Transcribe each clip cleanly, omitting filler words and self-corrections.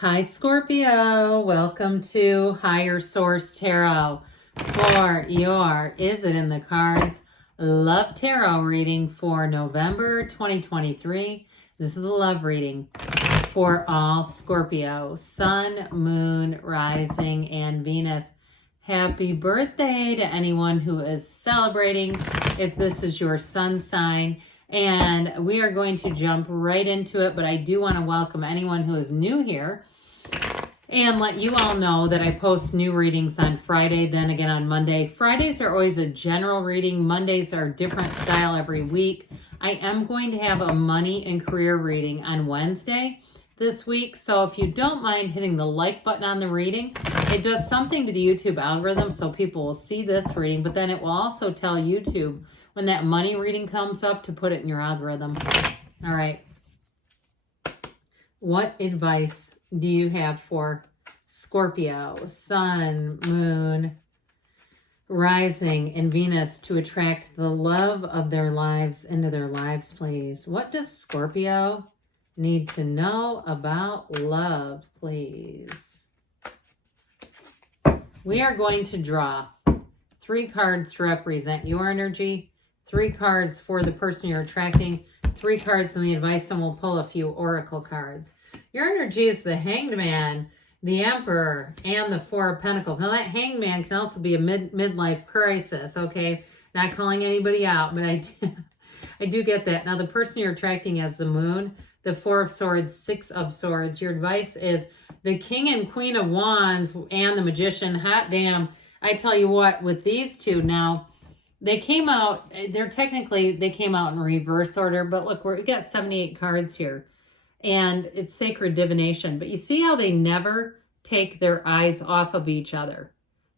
Hi, Scorpio. Welcome to Higher Source Tarot for your Is It in the Cards Love Tarot reading for November 2023. This is a love reading for all Scorpio, Sun, Moon, Rising, and Venus. Happy birthday to anyone who is celebrating if this is your sun sign. And we are going to jump right into it, but I do want to welcome anyone who is new here and let you all know that I post new readings on Friday, then again on Monday. Fridays are always a general reading. Mondays are a different style every week. I am going to have a money and career reading on Wednesday this week. So if you don't mind hitting the like button on the reading, it does something to the YouTube algorithm so people will see this reading, but then it will also tell YouTube when that money reading comes up to put it in your algorithm. All right. What advice do you have for Scorpio, Sun, Moon, Rising, and Venus to attract the love of their lives into their lives, please? What does Scorpio need to know about love, please? We are going to draw 3 cards to represent your energy, 3 cards for the person you're attracting, 3 cards in the advice, and we'll pull a few oracle cards. Your energy is the Hanged Man, the Emperor, and the 4 of Pentacles. Now that Hanged Man can also be a midlife crisis, okay? Not calling anybody out, but I do get that. Now the person you're attracting has the Moon, the 4 of Swords, 6 of Swords. Your advice is the King and Queen of Wands and the Magician. Hot damn. I tell you what, with these two now, they came out, they came out in reverse order, but look, we got 78 cards here. And it's sacred divination. But you see how they never take their eyes off of each other.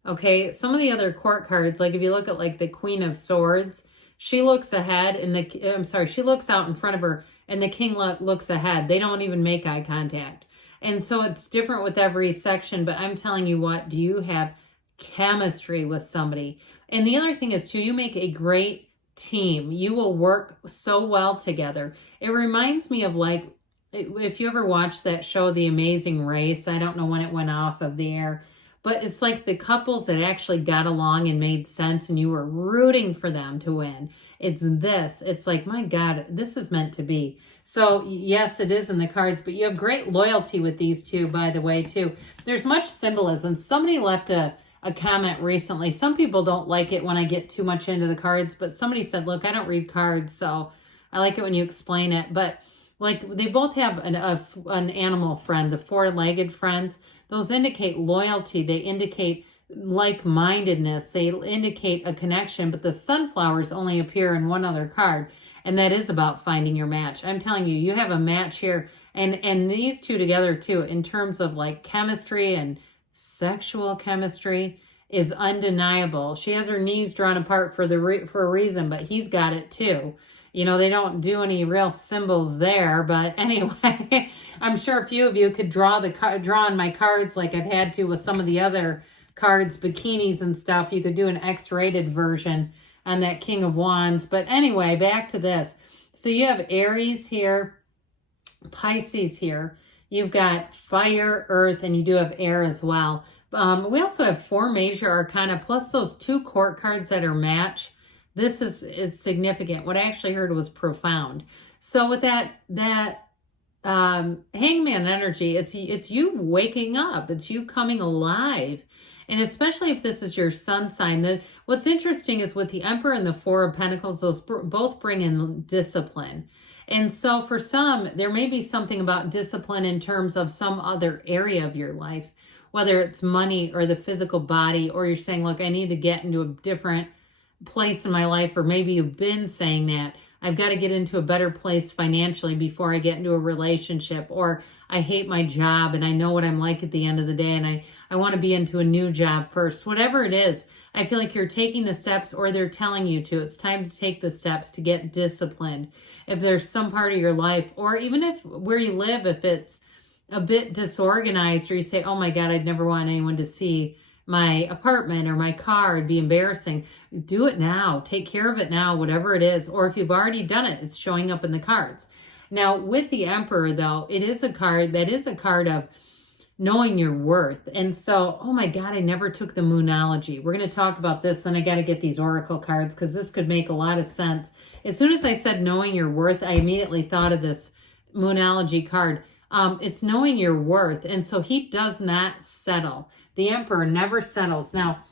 Okay, some of the other court cards, like if you look at like the Queen of Swords, she looks ahead and she looks out in front of her and the King looks ahead. They don't even make eye contact. And so it's different with every section, but I'm telling you what, do you have chemistry with somebody? And the other thing is too, you make a great team. You will work so well together. It reminds me of like, if you ever watched that show, The Amazing Race, I don't know when it went off of the air, but it's like the couples that actually got along and made sense and you were rooting for them to win. It's like, my God, this is meant to be. So yes, it is in the cards, but you have great loyalty with these two, by the way, too. There's much symbolism. Somebody left a comment recently. Some people don't like it when I get too much into the cards, but somebody said, look, I don't read cards, so I like it when you explain it. But like they both have an animal friend, the 4-legged friends. Those indicate loyalty. They indicate like-mindedness. They indicate a connection, but the sunflowers only appear in one other card, and that is about finding your match. I'm telling you, you have a match here, and these two together too, in terms of like chemistry and sexual chemistry, is undeniable. She has her knees drawn apart for a reason, but he's got it too. You know, they don't do any real symbols there, but anyway, I'm sure a few of you could draw on my cards like I've had to with some of the other cards, bikinis and stuff. You could do an X-rated version on that King of Wands. But anyway, back to this. So you have Aries here, Pisces here. You've got fire, earth, and you do have air as well. We also have 4 major arcana, plus those 2 court cards that are match. This is significant. What I actually heard was profound. So with that hangman energy, it's you waking up. It's you coming alive. And especially if this is your sun sign. What's interesting is with the Emperor and the 4 of Pentacles, those both bring in discipline. And so for some, there may be something about discipline in terms of some other area of your life, whether it's money or the physical body, or you're saying, look, I need to get into a different place in my life, or maybe you've been saying that I've got to get into a better place financially before I get into a relationship, or I hate my job and I know what I'm like at the end of the day and I want to be into a new job first. Whatever it is, I feel like you're taking the steps, or they're telling you to. It's time to take the steps to get disciplined. If there's some part of your life, or even if where you live, if it's a bit disorganized, or you say, oh my God, I'd never want anyone to see my apartment or my car, it'd be embarrassing. Do it now. Take care of it now, whatever it is. Or if you've already done it, it's showing up in the cards. Now, with the Emperor, though, it is a card that is a card of knowing your worth. And so, oh my God, I never took the Moonology. We're going to talk about this. Then I got to get these oracle cards because this could make a lot of sense. As soon as I said knowing your worth, I immediately thought of this Moonology card. It's knowing your worth. And so he does not settle. The Emperor never settles. Now,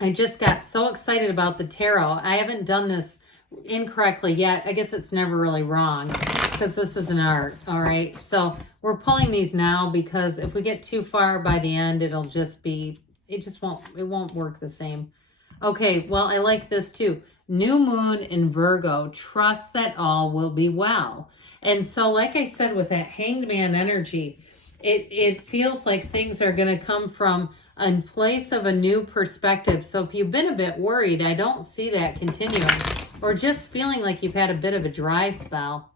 I just got so excited about the tarot. I haven't done this incorrectly yet. I guess it's never really wrong because this is an art. All right. So we're pulling these now because if we get too far by the end, it'll just be, it won't work the same. Okay. Well, I like this too. New moon in Virgo, trust that all will be well. And so, like I said, with that Hanged Man energy, it feels like things are going to come from a place of a new perspective. So if you've been a bit worried, I don't see that continuing, or just feeling like you've had a bit of a dry spell.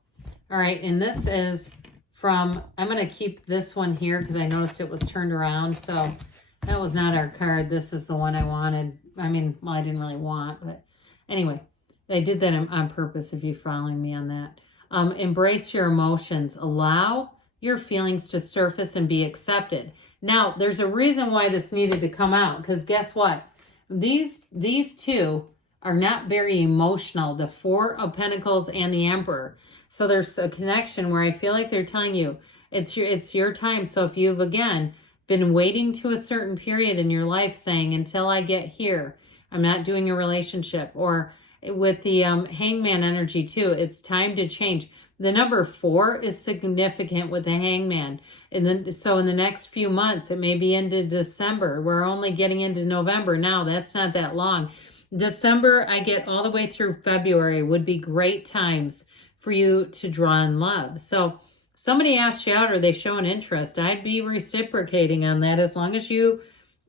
All right, and this is from, I'm going to keep this one here because I noticed it was turned around. So that was not our card. This is the one I wanted. I mean, well, I didn't really want, but anyway, I did that on purpose if you're following me on that. Embrace your emotions. Allow your feelings to surface and be accepted. Now, there's a reason why this needed to come out, because guess what? These two are not very emotional, the Four of Pentacles and the Emperor. So there's a connection where I feel like they're telling you it's your time. So if you've, again, been waiting to a certain period in your life saying, until I get here, I'm not doing a relationship, or with the Hangman energy too, it's time to change. The number 4 is significant with the Hangman. So in the next few months, it may be into December. We're only getting into November now. That's not that long. December, I get all the way through February would be great times for you to draw in love. So somebody asks you out or they show an interest, I'd be reciprocating on that as long as you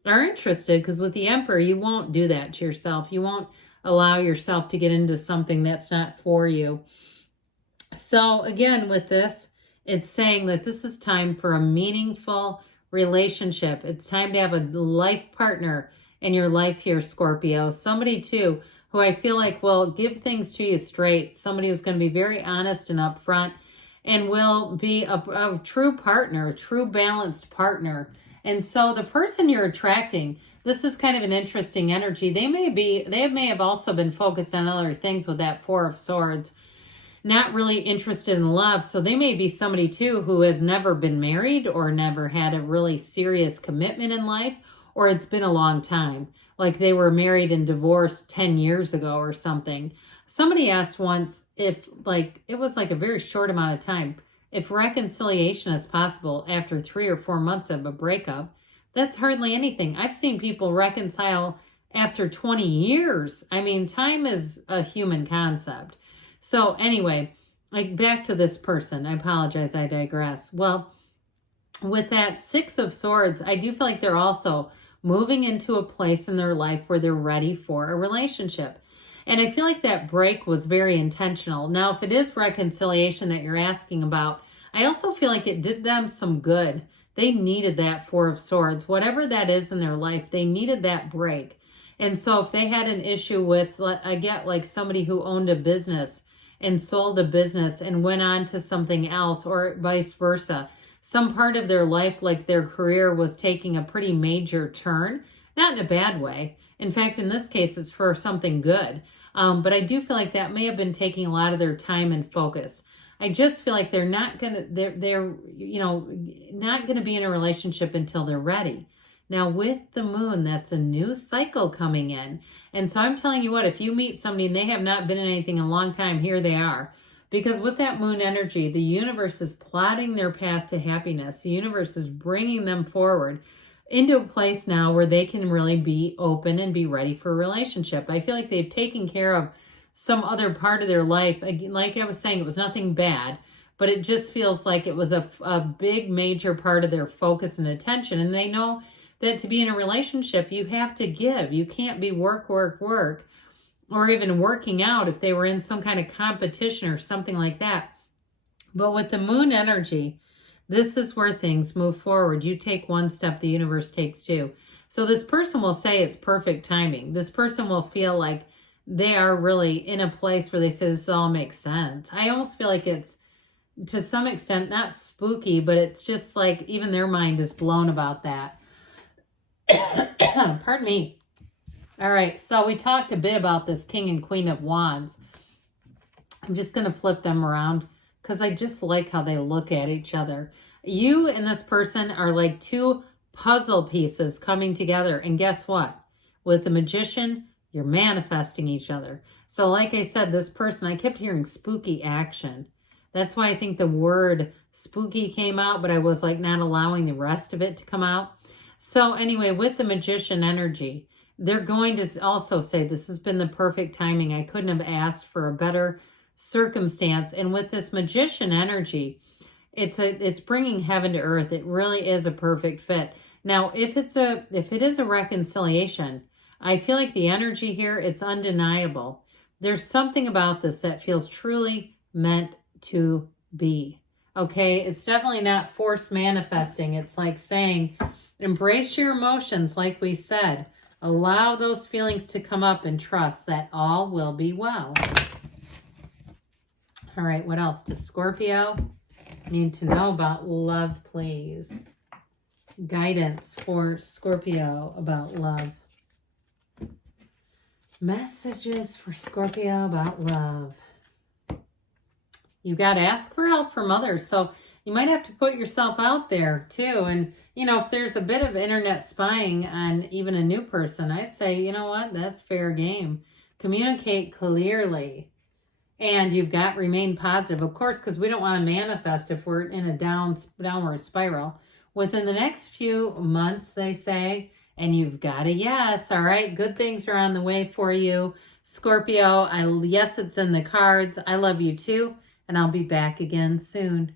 are interested, because with the Emperor, you won't do that to yourself. You won't allow yourself to get into something that's not for you. So again, with this, it's saying that this is time for a meaningful relationship. It's time to have a life partner in your life here, Scorpio. Somebody too, who I feel like will give things to you straight. Somebody who's going to be very honest and upfront and will be a true partner, a true balanced partner. And so the person you're attracting, this is kind of an interesting energy. They may have also been focused on other things with that Four of Swords, not really interested in love. So they may be somebody too who has never been married or never had a really serious commitment in life, or it's been a long time. Like they were married and divorced 10 years ago or something. Somebody asked once if, like, it was like a very short amount of time, if reconciliation is possible after 3 or 4 months of a breakup. That's hardly anything. I've seen people reconcile after 20 years. I mean, time is a human concept. So anyway, like back to this person. I apologize, I digress. Well, with that Six of Swords, I do feel like they're also moving into a place in their life where they're ready for a relationship. And I feel like that break was very intentional. Now, if it is reconciliation that you're asking about, I also feel like it did them some good. They needed that Four of Swords. Whatever that is in their life, they needed that break. And so if they had an issue with, I get like somebody who owned a business and sold a business and went on to something else, or vice versa. Some part of their life, like their career, was taking a pretty major turn, not in a bad way. In fact, in this case, it's for something good. But I do feel like that may have been taking a lot of their time and focus. I just feel like they're not gonna be in a relationship until they're ready. Now with the moon, that's a new cycle coming in. And so I'm telling you what, if you meet somebody and they have not been in anything in a long time, here they are. Because with that moon energy, the universe is plotting their path to happiness. The universe is bringing them forward into a place now where they can really be open and be ready for a relationship. I feel like they've taken care of some other part of their life. Like I was saying, it was nothing bad, but it just feels like it was a big major part of their focus and attention. And they know that to be in a relationship, you have to give. You can't be work, or even working out if they were in some kind of competition or something like that. But with the moon energy, this is where things move forward. You take one step, the universe takes two. So this person will say it's perfect timing. This person will feel like they are really in a place where they say this all makes sense. I almost feel like it's to some extent, not spooky, but it's just like even their mind is blown about that. Pardon me. All right, so we talked a bit about this King and Queen of Wands. I'm just going to flip them around because I just like how they look at each other. You and this person are like two puzzle pieces coming together. And guess what? With the Magician, you're manifesting each other. So like I said, this person, I kept hearing spooky action. That's why I think the word spooky came out, but I was like not allowing the rest of it to come out. So anyway, with the Magician energy, they're going to also say this has been the perfect timing. I couldn't have asked for a better circumstance. And with this Magician energy, it's bringing heaven to earth. It really is a perfect fit. Now, if it is a reconciliation, I feel like the energy here, it's undeniable. There's something about this that feels truly meant to be. Okay, it's definitely not force manifesting. It's like saying, embrace your emotions, like we said. Allow those feelings to come up and trust that all will be well. All right, what else does Scorpio need to know about love, please? Guidance for Scorpio about love. Messages for Scorpio about love. You got to ask for help from others. So you might have to put yourself out there too. And, you know, if there's a bit of internet spying on even a new person, I'd say, you know what, that's fair game. Communicate clearly. And you've got remain positive, of course, because we don't want to manifest if we're in a downward spiral. Within the next few months, they say, and you've got a yes, all right? Good things are on the way for you. Scorpio, yes, it's in the cards. I love you too, and I'll be back again soon.